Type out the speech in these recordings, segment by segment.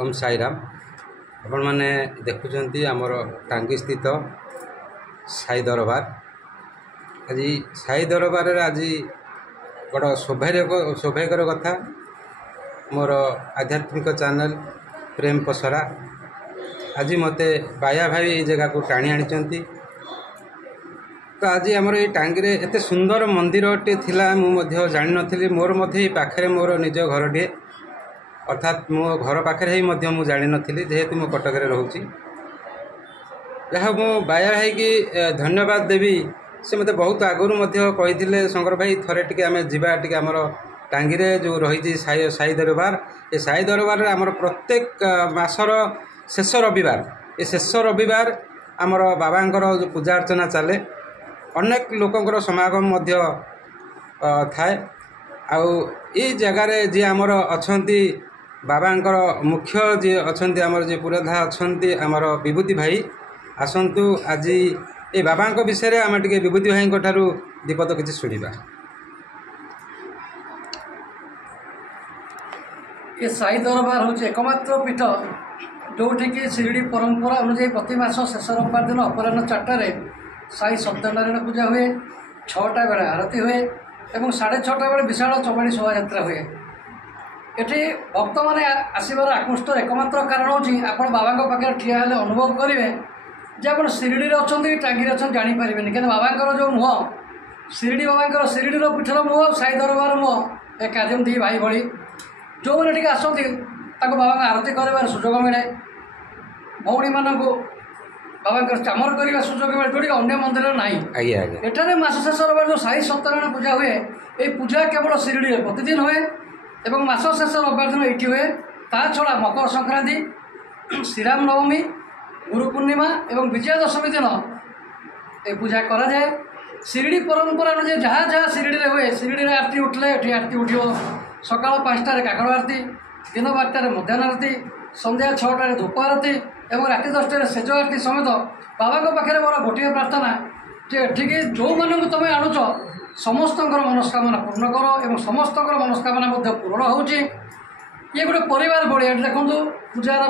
ओम साईराम आपण मैंने देखुं आमर टांगी स्थित साई दरबार। आज साई दरबार आज बड़ सौभाग्यर कथा मोर आध्यात्मिक चैनल प्रेम पसरा आज मत बाया भाई ये जगह को टाणी आनी। तो आज आमर ये टांगी एत सुंदर मंदिर टे थिला मु जानी नथिली। मोर मध्य पाखे मोर निज घर टे अर्थात मो घर पाखे ही मु जानी नथिली जेहेतु मो कटक रोची। जहाँ मो बाया भाई की धन्यवाद देवी। से मत बहुत आगुरी कही शंकर भाई थरे टिके आम जीवा टिके आमर टांगी जो रही साई दरबार। ये साई दरबार आमर प्रत्येक मासर शेष रविवार ये शेष रविवार आमर बाबांकर जो पूजा अर्चना चले अनेक लोकंकर समागम थाए। आउ ये जगार जी आमर अच्छी बाबांकर मुख्य जी अच्छी आमर जी पुरोधा अच्छी आमर विभूति भाई आसतु आज ये बाबांक विषय में आम टे विभूति भाई ठारू दीपद किसी शुणा। ये साई दरबार हूँ एकमात्र पीठ जोठिकी शिरडी परंपरा अनुजाई प्रति मास शेष रविवार दिन अपराह 4टार साई सत्यनारायण पूजा हुए, 6टा बेले आरती हुए और 6:30 बेले विशाल चौबाड़ी शोभा हुए। ये भक्त मैंने आसबार आकृष्ट एकमात्र कारण हूँ आप बाबा पाखे ठिया हेले अनुभव करेंगे जे आप शिरडी अच्छा टांगी अच्छा जापर कहीं बाबा जो मुह शिरडी बाबा शिरडी पीठर मुह साई दरबार मुह एक काजम दी भाई भली जो मैंने आसती बाबा आरती कर सुजोग मिले। भौणी मानक बाबा चामर करने सुजोग मिले जो अन्य मंदिर ना। एठारे मास शेष रविवार जो साई सत्यनारायण पूजा हुए ये पूजा केवल शिरडी प्रतिदिन हुए एवं मास शेष रविवार दिन ये हुए। ता छड़ा मकर संक्रांति, श्रीराम नवमी, गुरु पूर्णिमा एवं विजयादशमी दिन ये पूजा करा जाए। शिरडी परंपरा अनुसार जहाँ जहाँ शिरडी हुए शिरडी आरती उठले ये आरती उठो सका 5टार काकड़ आरती, दिन 12टार मध्याह्न आरती, संध्या 6टार धूप आरती और राति 10टार सेज आरती समेत बाबा पाखे मोर गोटे प्रार्थना जे ठीक जो मानक तुम आणुच समस्त मनस्कामना पूर्ण कर और समस्त मनस्कामना पूर्ण हो। ये गोटे परिवार भाया देखो पूजार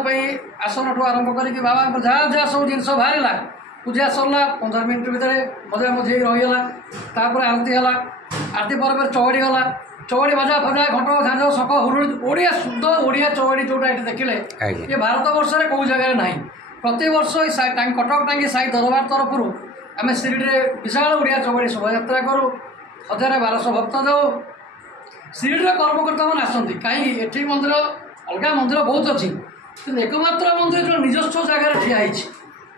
आसन ठूँ आरंभ कर बाबा जहाँ जहाँ सब जिन बाहर पूजा सरला 15 मिनट भितर मजा मझे रहीगला। आरती है आरती पर चौड़ी गला चौड़ी बाजा फजा घंट झांझ शख हुरुड़ी ओडिया शुद्ध ओडिया चौड़ी जोटा ये देखिले ये भारत वर्ष में कौ जगह ना। प्रति वर्ष कटक टांगी साई दरबार तरफ आम शिरडी विशाल ओडिया चौड़ी शोभा करूँ 1000-1200 भक्त जाऊ। शिरडी कर्मकर्ता मैंने आसती कहीं ये मंदिर अलग मंदिर बहुत अच्छी एकमात्र मंदिर जो निजस्व जगार ठिया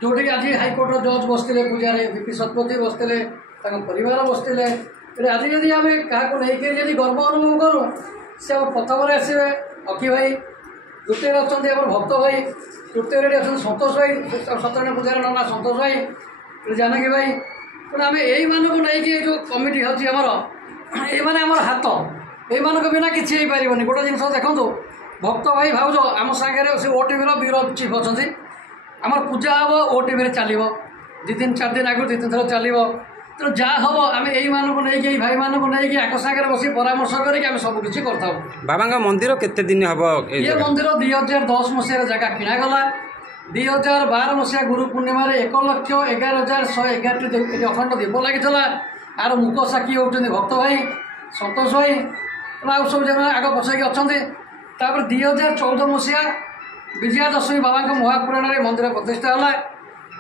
जोटि आज हाइकोर्ट जज बसते पूजा VP शतपथी बसते परिवार बसते। आज जदि आम क्या लेकिन गर्व अनुभव करूँ से प्रथम आसवे अखी भाई, द्वितीय अच्छा भक्त भाई, तृतीय अच्छा सतोष भाई सत्यनारायण पूजार नना सतोष भाई, जानकी भाई तेना आम यही मानक नहीं जो कमिटी होती आम हाथ ये बिना किसी पारन। गोटे जिन देखो भक्त भाई भाज आम सागर से OTV ब्यूरो चीफ अच्छा आम पूजा हम OTV चलो 2-3-4 दिन आगे 2-3 थर चलो। तो जहाँ हम आम यही मानक नहीं भाई मानक नहीं आक सागर बस परामर्श करके सबकि करता। बाबा मंदिर केते दिन हम ये मंदिर 2010 मसीह जगह किणागला। 2012 मसीहा गुरु पूर्णिमा 1,11,111 अखंड दीप लगी आर मुख साक्षी होती भक्त भाई सतोष भाई आउ सब जन आग पछाई अच्छा। 2014 मसीहा विजयादशमी बाबा महापुराण मंदिर प्रतिष्ठा है।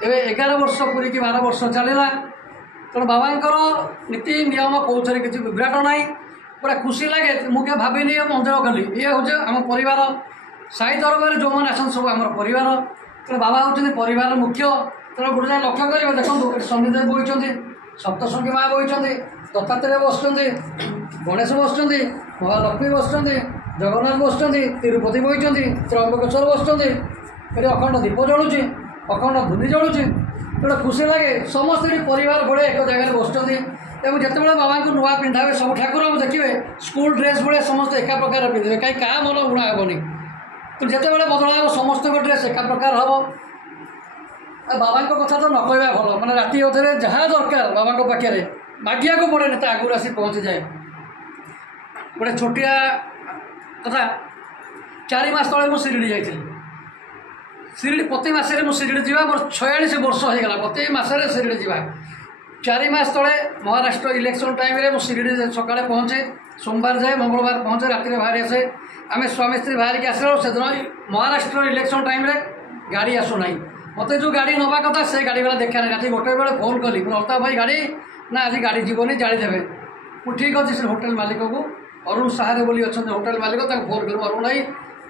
एवं 11 वर्ष पूरी 12 वर्ष चलला तेणु बाबांकर नीति नियम कौन किसी विभ्राट ना पूरा खुशी लगे। मुझे भाविनी मंदिर कली ये हूँ आम परिवार साई दरबार जो मैंने आसन सब आम परिवार तेणु बाबा हूँ परिवार मुख्य। तेणु गोटे लक्ष्य करेंगे देखो शनिदेव बोई सप्तशृंगी माँ बोई दत्तात्रेय बस गणेश बस महालक्ष्मी बस जगन्नाथ बस तिरुपति बोई त्रयंबकेश्वर बस ये अखंड दीप जलुची अखंड धूनी जलुची। तेणु खुशी लगे समस्त परिवार बड़े एक जगह बस जिते बाबा को नुआ पिंधावे सब ठाकुर देखिए स्कूल ड्रेस भाई समस्त एका प्रकार पिंधे कहीं क्या मन उड़ा हेनी। तो जिते बदला समस्त ड्रेस एका प्रकार हम बाबा कथा तो न कहवा भल मैंने राति अधे जहाँ दरकार बाबा पाखे मागिया को पड़े तो आगुरी आसी पहुँची जाए। गोटे छोटिया कथा 4 मास तले मुझे शिरडी जाइली शिरडी प्रति मसरे मुझे शिरडी जावा मोर 46 वर्ष हो गला प्रति मसरे शिरडी जावा 4 मास तले महाराष्ट्र इलेक्शन टाइम रे मुझे शिरडी सकाळे पहुँचे सोमवार जाए मंगलवार पहुँचे राति बाहरी आसे आम स्वामी स्त्री बाहर के आसला से दिन महाराष्ट्र इलेक्शन टाइम रे गाड़ी आसुना मत जो गाड़ी नवा कथा से गाड़ी वाला देखा नहीं राति गोटे बेले फोन कली अलता भाई गाड़ी ना आज गाड़ी जीवनी जाड़ीदेवे मुझे ठीक अच्छे से होटेल मालिक को अरुण साहारे बोली अच्छा होटेल मालिक फोन करूँ अरुण भाई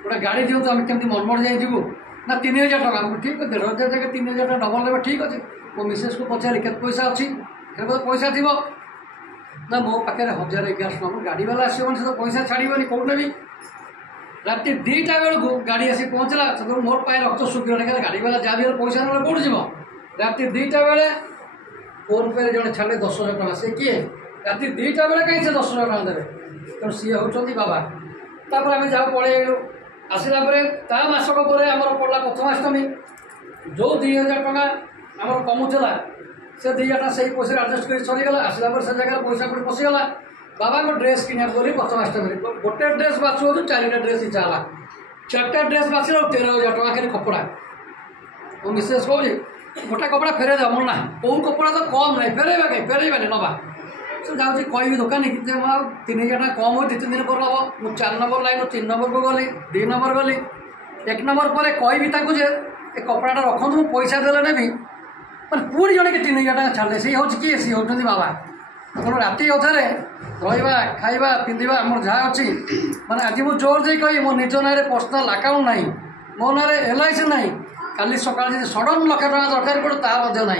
गोटे गाड़ी दिखाँ आम केमी मनमोड़ जाए जीवु ना 3000 टका ठीक 1500 जगह 3000 टका डबल देवे ठीक अच्छे मो मिसेस को पचारि के पैसा अच्छी पैसा थी ना मो पाखे 1000-1100 टका गाड़ी वाला आसो से तो पैसा छाड़बनी कौन भी राति 2टा बेलू गाड़ी आसी पहुँचला से मोर पाए रक्त शुक्र गाड़ी वाला जहाँ भी पैसा ना कौन जीव राति 2टा बेले फोन पे जड़े छाड़े 10,000 टका से किए राति 2टा बेले कहीं से 10,000 टका देवे तेणु सी हूँ बाबा तापर आम जाओ पलैलु आसला ता मसक पर आम पड़ा प्रथमाष्टमी जो 2,000 टका आम कमुला से 2,000 से पैसा आडजस्ट कर सरीगला आसला से जगह पैसा कोई पशिगला बाबा को ड्रेस किना बोली प्रथमाष्टमी गोटे ड्रेस बाछू 4टा ड्रेस इच्छा है 4टा ड्रेस बाछी 13,000 टका खाली कपड़ा तो मिसेस कौन गोटा कपड़ा फेरे दे मन ना कौन कपड़ा तो कम ना फेरवा कहीं फेरवा नवा से जाऊँगी कह दुकान कि 3,000 टका कम हो 2-3 दिन पर हम मुझे 4 नंबर लाइन 3 नंबर को गली 2 नंबर गली 1 नंबर पर कहबी जे कपड़ाटा रखु मुझे पैसा देले नेबी मैंने पुणी जड़े कि 3,000 टका छाड़े सी हूँ किए सी होती बाबा तेणु राति अधारे रहा खाଇବା पिंधा आम जहाँ अच्छी मैंने आज मुझे जोर दे कही मो निज ना पर्सनाल आकाउंट ना मो ना LIC ना काली सका सडन 1,00,000 टका दरकार पड़े ता ना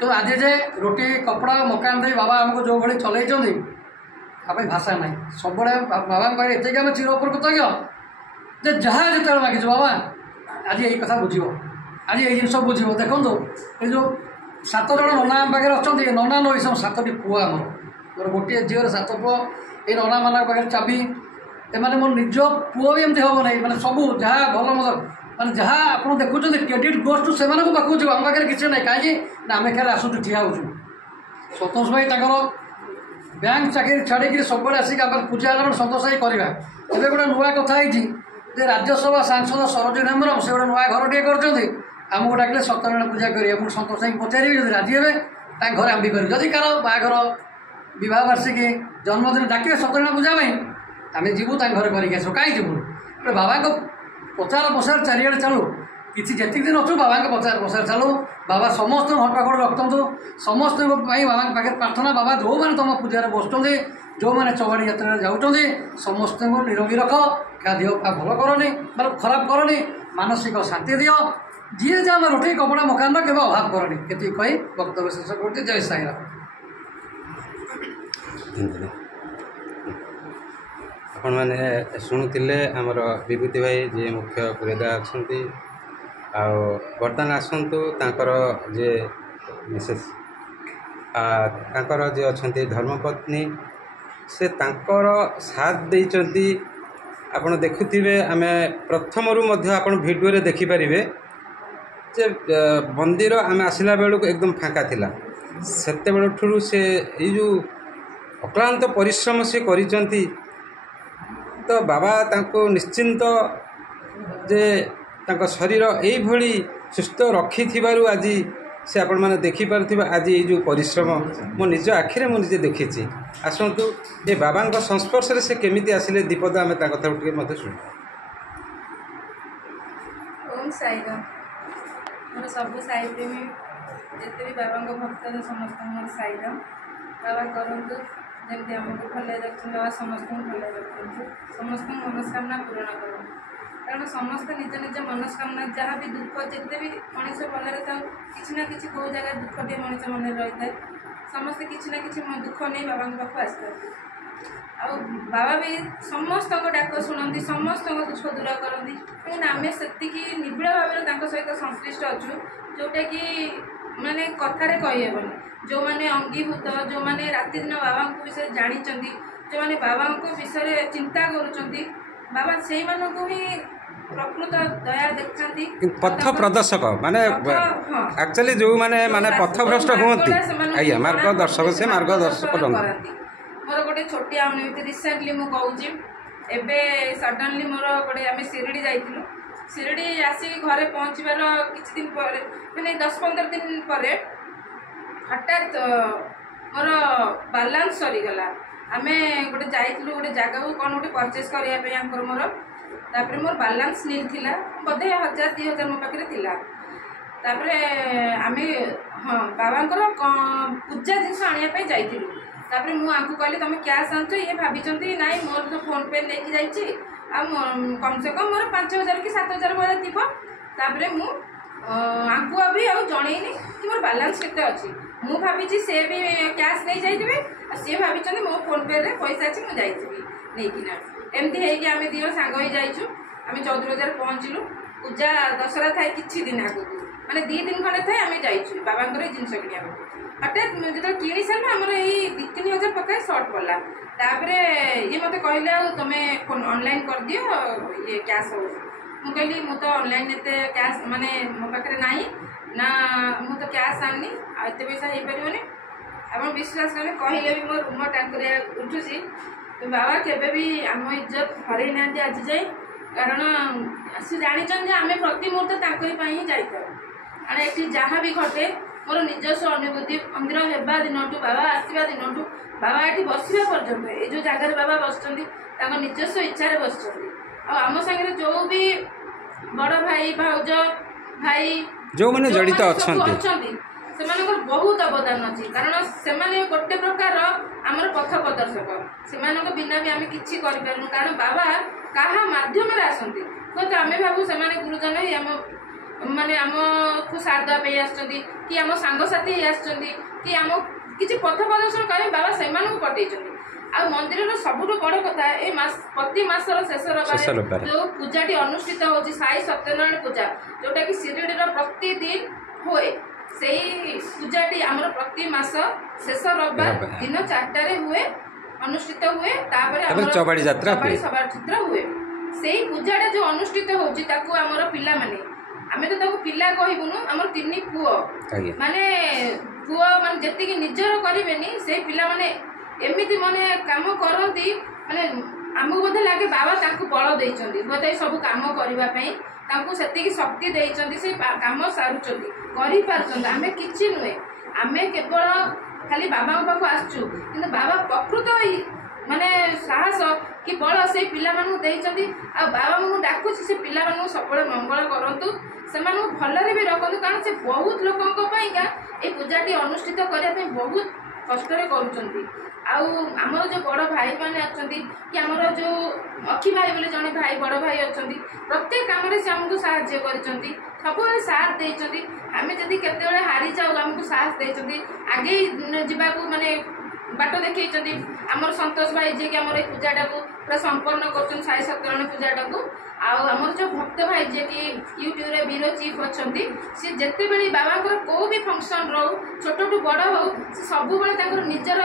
तो आज जे रोटी कपड़ा मकान दे बाबा आमको जो भाई चलई आप भाषा ना सब बाबा कहे एतिक आम चिर उपर कृतज्ञ जे जहाँ जो मागिज बाबा आज यही कथा बुझ आज ये जिन बुझ देखो ये जो 7 जन नना आम पाखे अच्छा नना नई सब 7टी पुआ आमर मोर गोटे झीर 7 पुआ ये नना मान पाखे चाबी एम मोर निज पुओ भी एमती हम ना मैंने सब जहाँ भल मद मैंने जहाँ आप देखुं क्रेडिट गोज टू से पाखु जो आम पाखे किसी ना कहीं आम खाली आसुँ ठिया हो सतोष भाई बैंक चाकरी छाड़ी सब आसिक पूजा सतोष भाई करवा एवं गोटे नुआ कथा है राज्यसभा सांसद सरोज हेम्ब्रम से गोटे नुआ घर टे कर आमको डाकिले सत्यनारायण पूजा करिए मुझे सतोष भाई पचारि जब राजी हे घर आम भी करूँ जदि कार बाघर बहुत वार्षिकी जन्मदिन डाकिले सत्यनारायण पूजा आम जीवु घर करके आस कहीं जीवु बाबा को प्रचार प्रसार चारिड़े चलू किसी जी दिन अच्छु बाबा प्रचार प्रसार चलू बाबा समस्त घर पाखड़ रखु समस्त बाबा पाखे प्रार्थना बाबा जो मैंने तुम पूजा बसुँच जो मैंने चौबाड़ी यात्रा जाऊँच समस्त निरोगी रख क्या देह भल करनी मतलब खराब करनी मानसिक शांति दियो जी जहाँ रोटी कपड़ा मकान के अभाव करनी ये कही वक्तव्य शेष कर जय साईराम। आपण मैंने शुणुले आमर विभूति भाई जी मुख्य पुरेदा अच्छा बर्तमान आसतु तांकर जे मिसेस तांकर जे अच्छा धर्मपत्नी से तांकर साथ देइचंती आपण देखुथिबे आमे प्रथमरु मध्य आपण वीडियो रे देखि परिबे जे मंदिर आमे आसिला बेलु एकदम फांका थिला सेते बेलु ठुरु से ए जो अक्लांत परिश्रम से करिचंती तो बाबा तांको निश्चिंत जे तांको शरीर एई भली सुस्थ रखी थिबारु आज से आपण माने देखि पारथिबा आज ये जो परिश्रम मो निज आखिरे मो निजे देखिछि आसंतु ये बाबा संस्पर्श से केमिति आसिले दीपद आमे ता कथा उठके मते सुन। ओम साईराम मोर सब साई प्रेमी जिते भी बाबा भक्त समस्त मोर साईराम बाबा करंतु जमी आमको भले रखते बाबा समस्त भले रखते समस्त मनस्कामना पूरण कर कारण समस्त निज निज मनस्कामना जहाँ भी दुख जिते भी मनीष भलरे था किसी ना कि कौ जगह दुखटे मनीष मन रही है समस्ते किसी ना कि दुख नहीं बाबा पाख आसता आ बाबा भी समस्त डाक शुणती समस्त दुख दूर करती कहीं आम से निबिड़ भाव सहित संश्लिष्ट अच्छु जोटा कि माने कथारे कहीहेबनी जो मैंने अंगीभूत जो मैंने राति दिन बाबा विषय जानी जो मैंने बाबा विषय चिंता करुँच बाबा से ही प्रकृत दया देखती पथ प्रदर्शक माने एक्चुअली जो माने माने पथभ्रष्ट होती आज्ञा मार्गदर्शक से मार्गदर्शक मोर गोटे छोटिया रिसेंटली मुझे कहूँ एबे सडनली मोर गोटे आम शिरडी जाइलु शिरडी आसिक घरे पहुँचबार किछि दिन पर माने 10-15 दिन पर हठात मोर बालांस सरीगला आमे गोटे जाइलु गोटे जगह को कौन गोटे परचेस करने मोर तापर मोर बालांस नील थिला बोधे 1000-2000 मो पाखे थिला तापर आमे हाँ बाबांकर पूजा जिनस आने जाइलु तापर मुझे कहली तुम कैश आनच ये भाई ना मोर तो फोन पे लेकिन जाइए कम से कम मोर 5000 कि 7000 भाया थी तापर मुझे भी आउ जनईनी कि मोर बालांस केते अच्छी मु भावी सी भी कैश नहीं जाइए सी भाई मो फोन पे रे पैसा अच्छी मुझे नहीं एमती है कि आम दिज सांग हो जाइचु आम 14,000 पहुँचलु पूजा दशहरा थाए किछि दिन आगु माने 2 दिन खंडे थाए आम जाइचु बाबांकर जिनस किनिया हठात जो किणी सारू आमर यही 2-3 पकाए सर्ट पड़ा तापर ये मत कहले तुम ऑनलाइन कर दियो ये कैश हो मु कहली मु तो ऑनलाइन एते कैश माने मो पाखे नाही ना मु तो कैश आनी एते पैसा हो पारे आप विश्वास करें कहले भी मोर रुम टांकुरिया उठुची तो बाबा केबे भी आम इज्जत हरई ना आज जाए कारण से जानी आम प्रति मुहूर्त ही जाता ये जहाँ भी घटे मोर निजस्व अनुभूति मंदिर होगा दिन बाबा आसवा दिन बाबा ये बसवा पर्यंत ये जो जगार बाबा बस निजस्व इच्छा बस आम सागर जो भी बड़ भाई भाउज भाई जो मैंने जड़ित अच्छा से बहुत अवदान अच्छी कारण से गोटे प्रकार आमर पथ प्रदर्शक से बिना भी आम कि कारण बाबा क्या मध्यम आसती तो आम भावु से गुरुजन ही आम माने आम को साथ देवाई आसुँच कि आम सांगसाथी कि आम किसी पथ प्रदर्शन करें बाबा से पठे आ मंदिर सबुठ बड़ कथा ए प्रति मासर शेष रविवार जो पूजाटी अनुष्ठित होची साई सत्यनारायण पूजा जोटा कि शिरडीर प्रतिदिन हुए से पूजाटी आमर प्रति मास शेष रविवार दिन 4टारे हुए अनुष्ठित हुए चौबाड़ी यात्रा हुए से पूजाटा जो अनुष्ठित होची ताकू आमर पिला माने आमे तो ताकू पिला कहबुनु आमर 3 पुओ माने पुओ माने जति निजर करेनि से पिला माने एमती माने काम करती माने आमको बोधे लगे बाबा ताकू बल देइचंदी बोधे सब काम करने से शक्ति देइचंदी से काम सारुचंदी करि पारचंदी आमे किछि नुहे आमे केवल खाली बाबा पाखु आसचु किंतु बाबा प्रकृत माने साहस कि बल से पिला मानू देइचंदी आ बाबा मु डाकुछि से पिला मानू सबले मंगल करंतु से भलरे भी रखतु कारण से बहुत लोकंक पाइका ए पूजाटी अनुष्ठित करने पे बहुत कष्ट करुचंदी आमर जो बड़ भाई मैंने अच्छा कि आमर जो अखी भाई बोले जड़े भाई बड़ भाई अच्छा प्रत्येक कम से आमको साहाଯ୍य कर सब साथ देती आम जदि केत हारी जाऊ आमको साहस देती आगे जावाक माने बाट देखी आमर संतोष भाई जी आम पूजाटा को पूरा संपन्न कर साई सत्यनारायण पूजाटा को आमर जो भक्त भाई जी कि यूट्यूब रे बीरो चीफ अच्छा सी जिते बड़े बाबा को भी फंक्शन रो छोट टू बड़ हो सब निजर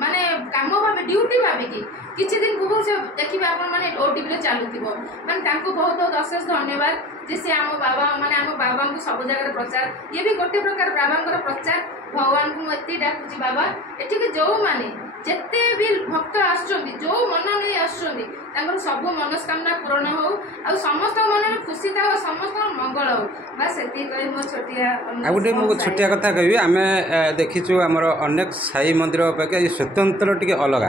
माने काम भाव ड्यूटी भाविकी किसी दिन पूर्व से देखिए आप ओटीवी चलुव माने बहुत बहुत अशेष धन्यवाद जे सी आम बाबा माने आम बाबा को सब जगह प्रचार ये भी गोटे प्रकार बाबा प्रचार भगवान को मुझे डाकुची बाबा एठिक जो माने जिते भी भक्त आसो मन नहीं आसुँच सब मनस्कामना पूरण हो आ समस्त मन खुशी था समस्त मंगल हो बस ये कही मो छोटिया गोटे मो छोटिया कथा कह आम देखीचु आमर अनेक साई मंदिर अपेक्षा ये स्वतंत्र टी अलग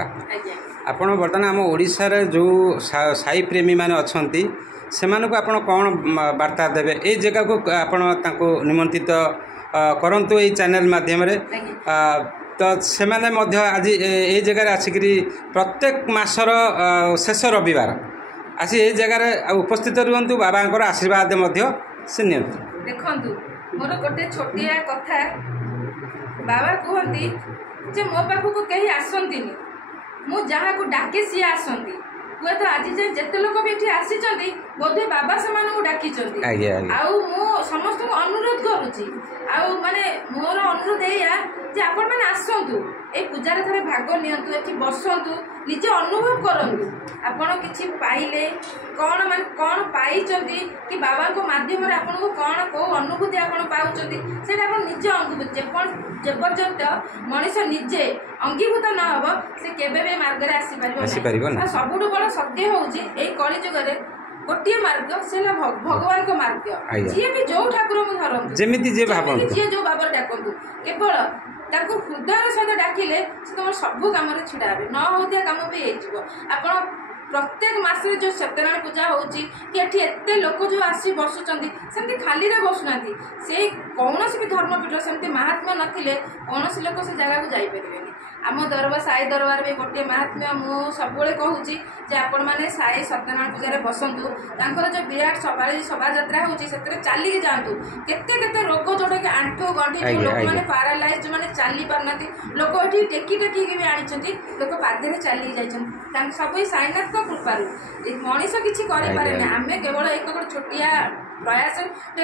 आपण बर्तमान आम ओडिशा रे जो साई प्रेमी माने अछंती सेमानकु आपण कौन वार्ता देवे ए जगह को आपण तांको निमंत्रित करंतु ए चैनल माध्यम रे तो सेमाने मध्य आज ए जगह आसिकरी प्रत्येक मासर शेष रविवार आसी ए जगह उपस्थित रुहंतु बाबांकर आशीर्वाद मध्य से नियंतु देखंतु मोर गोटे छोटिया कथा बाबा कहती जे मो पाखु को कहीं आसंतीनी मु जहाँ को डाके सी आसंती हुए तो आज जाए जिते लोक भी ये आसी बोधे बाबा से डाकी समस्त अनुरोध करुच्ची माने मोर अनुरोध या जे आपण मैंने आसतु ए पूजार थे भाग नियंतु एठी बसंतु निजे अनुभव करंतु आपण किछि पाइले कौन मान कौन पाइचंती कि बाबा को माध्यम रे आपण को कौन को अनुभूति आपण पाउचंती सेटा आपण निजे अनुभूति जबरदस्त मनीष निजे अंगीभूत न हबो से केबे भी मार्ग रे आसी परिबो सबुठ बड़ सत्य होउची ए कली जुग रे गोटे मार्ग से भगवान को मार्ग आज्ञा। जी भी जो ठाकुर को धरतु जेमिति जे भावंतु जी जो बाबर डाकतु केवल ताको हृदय सहित डाकिले से तुम सब कम छिड़ा हे न होता कम भी हो प्रत्येक मासरे जो सत्यनारायण पूजा होची कि एठी एते लोक जो आसी बसुचंदी सेमती खाली रे बसुना से कौन भी धर्मपीठ सेमती महात्मा नथिले कौन लोक से जगह को जाई परिबेनी आम दरबार साई दरबार भी गोटे महात्मा मु सब कहूँ आपण मैंने साई सत्यनारायण पूजा बसतु तांकर जो विराट शोभा यात्रा होची से चलिकी जातु केते केते रोग जोड़ा कि आंठु गंठी जो लोक मैंने पारालाइज जो मैंने चली पारना लोक ये टेकी टेकी भी आनी लोक पादे चली जाइए सब साईनाथ कृपार मनीष किसी करें आम केवल एक गोटे छोटिया प्रयास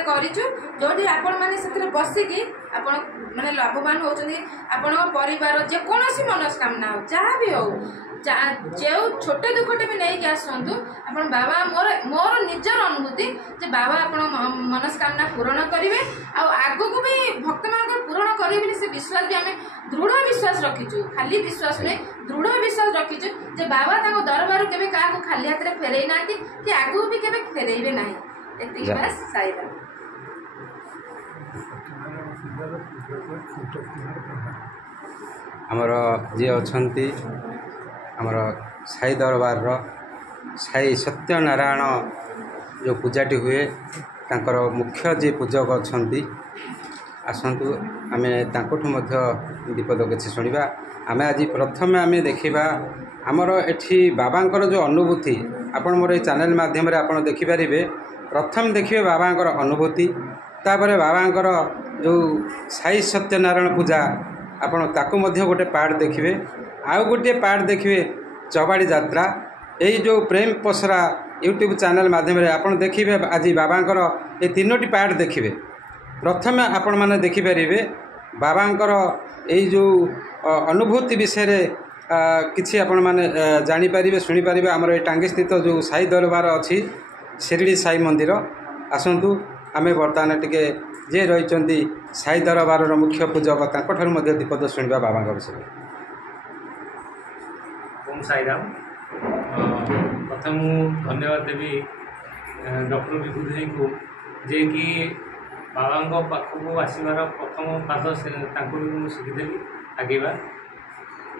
करूँ जो आपण मैंने बसिकी आपण मैंने लाभवान होती आपण परिवार जेकोसी मनस्कामना हो जहाँ भी हो जो छोटे दुखटे भी नहीं आसतु आप बाबा मोर निजर अनुभूति जे बाबा आप मनस्कामना पूरण करेंगे आग को भी भक्त मान पूरण करेंगे से विश्वास भी आम दृढ़ विश्वास रखीचु खाली विश्वास नहीं दृढ़ विश्वास रखीचु जे बाबा दरबार के क्या खाली हाथ में फेरई ना कि आगू भी केवे फेरइबे ना बस साईदा आमर जी अच्छी आमर साई दरबार साई सत्यनारायण जो पूजाटी हुए तांकर मुख्य जी पूजक अच्छा आसतु आम दीपद किसी शुणा आम आज प्रथम आम देखा आमर एठी बाबांकर जो अनुभूति आपण मोर चैनल माध्यम आपण देखिपारे प्रथम देखिए बाबांकर अनुभूति तापर बाबांकर जो साई सत्यनारायण पूजा आपण ताकू मध्य गोटे पार्ट देखिए आउ गोटे पार्ट देखिए चबाड़ी यात्रा यही जो प्रेम पसरा यूट्यूब चैनल माध्यम आपण देखिए आज बाबांकर ये तीनोटी पार्ट देखिए प्रथम आपण मैंने देखिपारे बाबांकर यही जो अनुभूति विषय किसी आपण मैंने जानीपारे शुणिपारे आमर ये टांगी स्थित जो साई दरबार अच्छी शिरडी साई मंदिर आसतु आम बर्तमान टिके जे रही साई दरबार मुख्य पूजक तांकर दीपद शुणा बाबा विषय ओम साईराम प्रथम धन्यवाद देवी डॉक्टर विभूति जी को जे कि बाबा पाखक आसबार प्रथम पाद शिखिदेली आगेवा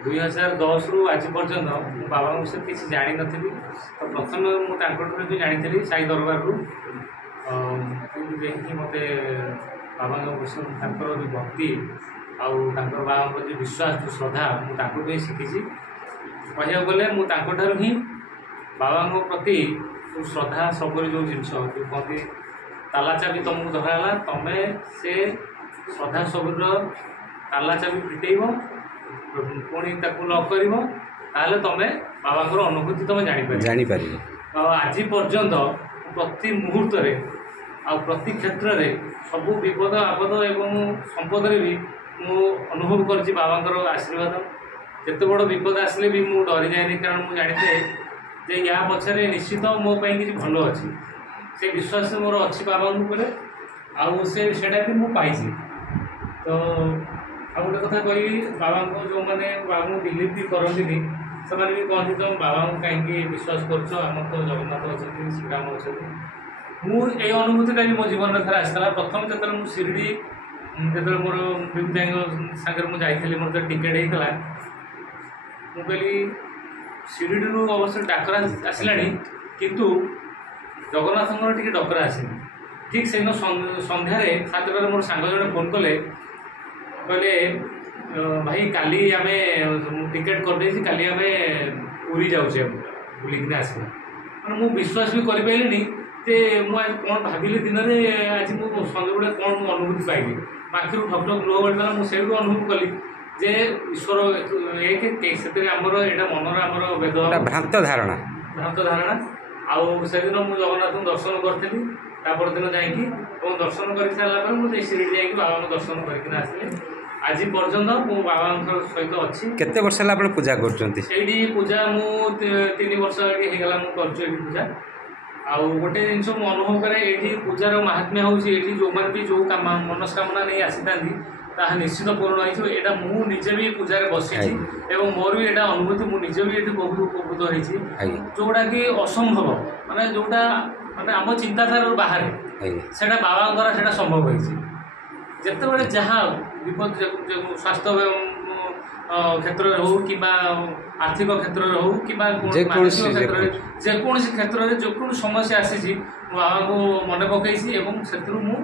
2010 रु आज पर्यंत मु बाबा विषय किसी जानी नी तो प्रथम मुझे जानी साई दरबार रु मत बाबा विषय जो भक्ति आउ बाबा जो विश्वास जो श्रद्धा मुझे शिखी कह गले मुझे ही बाबा प्रति जो श्रद्धा सब जो जिनस जो कहते ताला चाबी तुमको धराला तुम्हें से श्रद्धा सब ताला चाबी फिटेब पुणी लक कर तुम्हें बाबा अनुभूति तुम जापर आज पर्यंत प्रति मुहूर्त प्रति क्षेत्र में सब विपद आपद एवं संपद भी मु अनुभव कर बाबा आशीर्वाद जिते बड़ विपद आसले भी मु डरी जाए कारण मुझे जानी जे या पछरे निश्चित मो कि भल अच्छी से विश्वास मोर अच्छी बाबा उपर आउटा भी मुझे तो आ गोटे कथा कही बाबा जो मैंने बाबा बिलीव भी करती से भी कहते तुम बाबा कहीं विश्वास कर तो जगन्नाथ अच्छा श्रीराम अच्छा मुझे अनुभूति भी मो जीवन में थे आसाला प्रथम जो मुझे शिरडी जो मोर विभूति सागर मुझे मोर टिकेट होता मुझे शिरडी अवश्य डाकरा आसला किंतु जगन्नाथ टी डकरा आसनी ठीक से सन्धार 7 मोर सांग जड़े फोन कले कहले भाई काली आम टिकेट कर काली आम पूरी जाऊे बुलिक आसला मैं मुझे विश्वास भी करें जे मुझे कौन भाविली दिन में आज मुझे सन्जे बेले कौन मुझे अनुभूति पाइली आखिर ठक ठक लुह गला मुझे अनुभव कली जे ईश्वर एक से आमर यहाँ मनर आमर वेद भ्रांत धारणा आउ से दिन मुझे जगन्नाथ दर्शन करी दिन जाकि दर्शन कर सारापर मुझे शिरडी जाकि बाबा दर्शन करके आसली आज पर्यंत मो बाबा सहित अच्छी केते वर्ष आप पूजा कर पूजा मु 3 वर्ष होगा मुझे पूजा आउ गोटे जिनस अनुभव कै ये पूजार महात्म्य हूँ जो मैंने भी जो मनस्कामना नहीं आसी था ତାହା ନିଶ୍ଚିତ ପୂରଣ ହେଇଯିବ। ଏଇଟା ମୁଁ ନିଜେ ବି ପୂଜାରେ ବସିଛି ଏବଂ ମୋର ବି ଏଇଟା ଅନୁଭୂତି, ମୁଁ ନିଜେ ବି ଏଠି ବହୁତ ଉପକୃତ ହେଇଛି। ଯେଉଁଟାକି ଅସମ୍ଭବ, ମାନେ ଯେଉଁଟା ମାନେ ଆମ ଚିନ୍ତାଧାରାରୁ ବାହାରେ, ସେଇଟା ବାବାଙ୍କ ଦ୍ୱାରା ସେଇଟା ସମ୍ଭବ ହେଇଛି। ଯେତେବେଳେ ଯାହା ବିପଦ, ସ୍ୱାସ୍ଥ୍ୟ କ୍ଷେତ୍ରରେ ହେଉ କିମ୍ବା ଆର୍ଥିକ କ୍ଷେତ୍ରରେ ହେଉ କିମ୍ବା ମାନସିକ କ୍ଷେତ୍ରରେ, ଯେକୌଣସି କ୍ଷେତ୍ରରେ ଯେକୌଣସି ସମସ୍ୟା ଆସିଛି ମୁଁ ବାବାଙ୍କୁ ମନେ ପକାଇଛି ଏବଂ ସେଥିରୁ ମୁଁ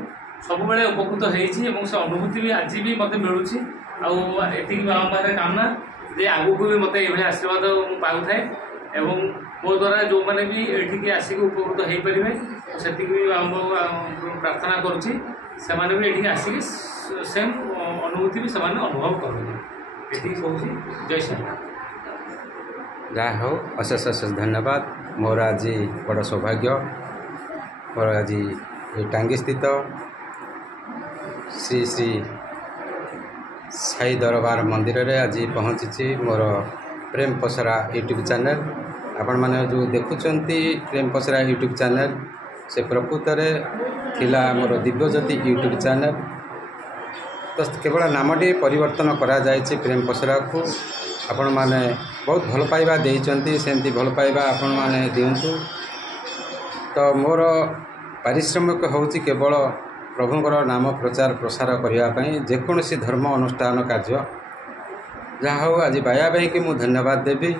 ସବୁବେଳେ ଉପକୃତ ହେଇଛି ଏବଂ ସେ ଅନୁଭୂତି ବି ଆଜି ବି ମୋତେ ମିଳୁଛି। ଆଉ ଏତିକି ବାବାଙ୍କ ପାଖରେ କାମନା ଯେ ଆଗକୁ ବି ମୋତେ ଏଇଭଳି ଆଶୀର୍ବାଦ ମୁଁ ପାଉଥାଏ ଏବଂ ମୋ ଦ୍ୱାରା ଯେଉଁମାନେ ବି ଏଠିକି ଆସିକି ଉପକୃତ ହେଇପାରିବେ ସେତିକି ବି ବାବାଙ୍କୁ ପ୍ରାର୍ଥନା କରୁଛି, ସେମାନେ ବି ଏଠିକି ଆସିକି ସେମ୍ ଅନୁଭୂତି ବି ସେମାନେ ଅନୁଭବ କରନ୍ତି। ଏତିକି କହୁଛି। ଜୟ ଶ୍ରୀରାମ। ଯାହା ହଉ, ଅଶେଷ ଅଶେଷ ଧନ୍ୟବାଦ। ମୋର ଆଜି ବଡ଼ ସୌଭାଗ୍ୟ, ମୋର ଆଜି ଏ ଟାଙ୍ଗୀ ସ୍ଥିତ ଶ୍ରୀ ଶ୍ରୀ ସାଇ ଦରବାର ମନ୍ଦିରରେ ଆଜି ପହଞ୍ଚିଛି। ମୋର ପ୍ରେମ ପସରା ୟୁଟ୍ୟୁବ୍ ଚ୍ୟାନେଲ୍, ଆପଣମାନେ ଯେଉଁ ଦେଖୁଛନ୍ତି ପ୍ରେମ ପସରା ୟୁଟ୍ୟୁବ୍ ଚ୍ୟାନେଲ୍, ସେ ପ୍ରକୃତରେ ଥିଲା ମୋର ଦିବ୍ୟଜ୍ୟୋତି ୟୁଟ୍ୟୁବ୍ ଚ୍ୟାନେଲ୍। ତ କେବଳ ନାମଟି ପରିବର୍ତ୍ତନ କରାଯାଇଛି ପ୍ରେମ ପସରାକୁ। ଆପଣମାନେ ବହୁତ ଭଲ ପାଇବା ଦେଇଛନ୍ତି, ସେମିତି ଭଲ ପାଇବା ଆପଣମାନେ ଦିଅନ୍ତୁ। ତ ମୋର ପାରିଶ୍ରମିକ ହେଉଛି କେବଳ ପ୍ରଭୁଙ୍କର ନାମ ପ୍ରଚାର ପ୍ରସାର କରିବା ପାଇଁ, ଯେକୌଣସି ଧର୍ମ ଅନୁଷ୍ଠାନ କାର୍ଯ୍ୟ। ଯାହା ହଉ, ଆଜି ବାୟା ଭାଇକି ମୁଁ ଧନ୍ୟବାଦ ଦେବି।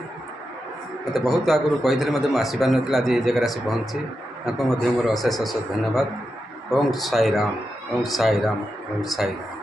ମୋତେ ବହୁତ ଆଗରୁ କହିଥିଲେ ମଧ୍ୟ ମୁଁ ଆସିପାରିନଥିଲି, ଆଜି ଏଇ ଜାଗାରେ ଆସି ପହଞ୍ଚି ତାଙ୍କୁ ମଧ୍ୟ ମୋର ଅଶେଷ ଅଶେଷ ଧନ୍ୟବାଦ। ଓଁ ସାଇରାମ, ଓଁ ସାଇରାମ, ଓଁ ସାଇରାମ।